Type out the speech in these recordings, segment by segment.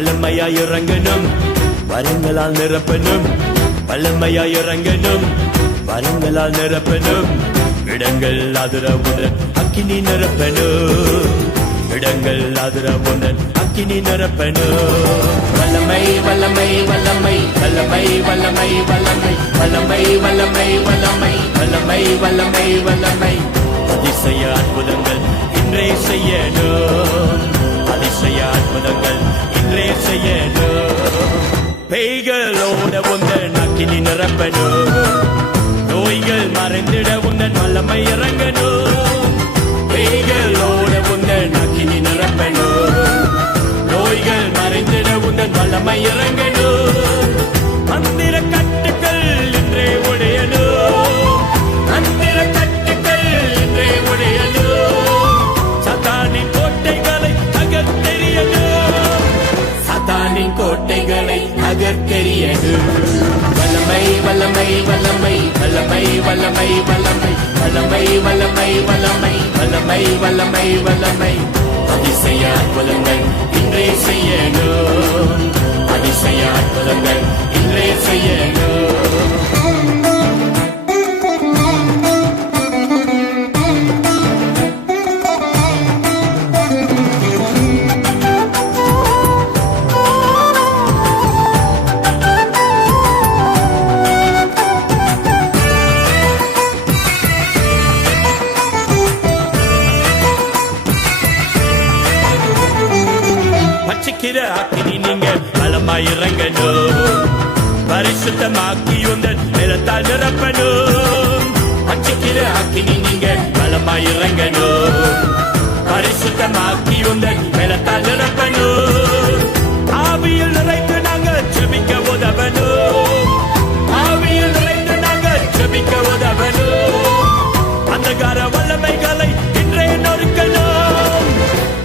வல்லமையாய் இறங்கணும், வரங்களால் நிரப்பணும். வல்லமையாய் இறங்கணும், வரங்களால் நிரப்பணும். இடங்கள் அதிரவுடன் அக்கினி நிரப்பணும். இடங்கள் அதிரவுடன் அக்கினி நிரப்பணும். வல்லமை வல்லமை வல்லமை வல்லமை வல்லமை வல்லமை வல்லமை வல்லமை வல்லமை வல்லமை வல்லமை வல்லமை. அதிசய அற்புதங்கள் இன்றே செய்யணும். அதிசய அற்புதங்கள் இன்றே செய்யணும். பேய்களோட உந்தன் அக்கினி நிரப்பணும். நோய்கள் மறைந்திட உந்தன் வல்லமை இறங்கணும். பேய்களோட உந்தன் அக்கினி நிரப்பணும். நோய்கள் மறைந்திட உந்தன் வல்லமை இறங்கணும். மந்திர கட்டுக்கள் இன்றே உடையணும். மந்திர கட்டுக்கள் இன்றே உடையணும். சத்தானின் கோட்டைகளை அகற்றெறியணும். சத்தானின் கோட்டைகளை அகற்றெறியணும். வல்லமை வல்லமை வல்லமை வல்லமை வல்லமை வல்லமை வல்லமை வல்லமை வல்லமை வல்லமை வல்லமை வல்லமை. அதிசய அற்புதங்கள் இன்றே செய்யணும். அதிசய அற்புதங்கள் இன்றே செய்யணும். பச்சிக்கிற அக்கினி நீங்க பலமாய் இறங்கணும். பரிசுத்தமாக்கி உந்தன் நிலத்தால் நிரப்பணும். பச்சிக்கிற அக்கினி நீங்க பலமாய் இறங்கணும். பரிசுத்தமாக்கி உந்தன் நிலத்தால் நிரப்பணும். ஆவியில் நிறைந்து நாங்கள் ஜெபிக்க உதவணும். ஆவியில் நிறைந்து நாங்கள் ஜெபிக்க உதவணும். அந்தகார வல்லமைகளை இன்றே நொறுக்கணும்.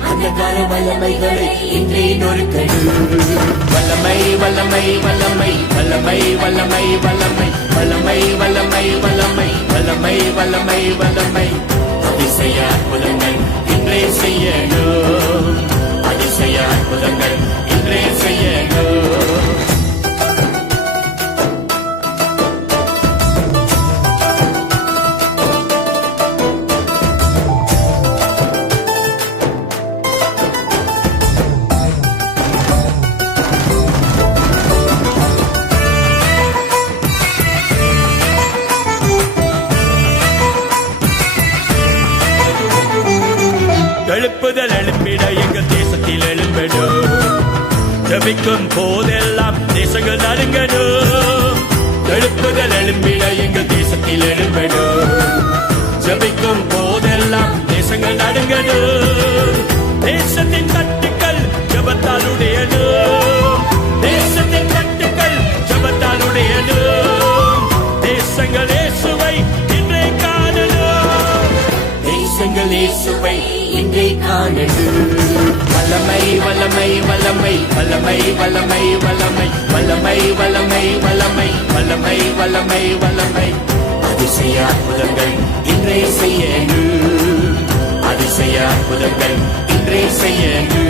அந்தகார வல்லமைகளை இன்றே நொறுக்கணும். வல்லமை வல்லமை வல்லமை வல்லமை வல்லமை வல்லமை வல்லமை வல்லமை வல்லமை வல்லமை வல்லமை வல்லமை. அதிசய அற்புதங்கள் இன்றே செய்யணும். அதிசய அற்புதங்கள் இன்றே செய்யணும். எழுப்புதல் எழுப்பிட எங்கள் தேசத்தில் எழும்பிடும். ஜபிக்கும் போதெல்லாம் தேசங்கள் நடுங்கடும். எழுப்புதல் எழுப்பிட எங்கள் தேசத்தில் எழும்பிடும். ஜபிக்கும் போதெல்லாம் தேசங்கள் நடுங்கடும். தேசத்தின் கட்டுக்கள் ஜபத்தால் உடையடும். தேசத்தின் கட்டுக்கள் ஜபத்தால் உடையடும். தேசங்கள் இயேசுவை இன்றே காணணும். தேசங்கள் இயேசுவை இன்றே காணணும். வல்லமை வல்லமை வல்லமை வல்லமை வல்லமை வல்லமை வல்லமை வல்லமை வல்லமை வல்லமை வல்லமை வல்லமை. அதிசய அற்புதங்கள் இன்றே செய்யணும். அதிசய அற்புதங்கள் இன்றே செய்யணும்.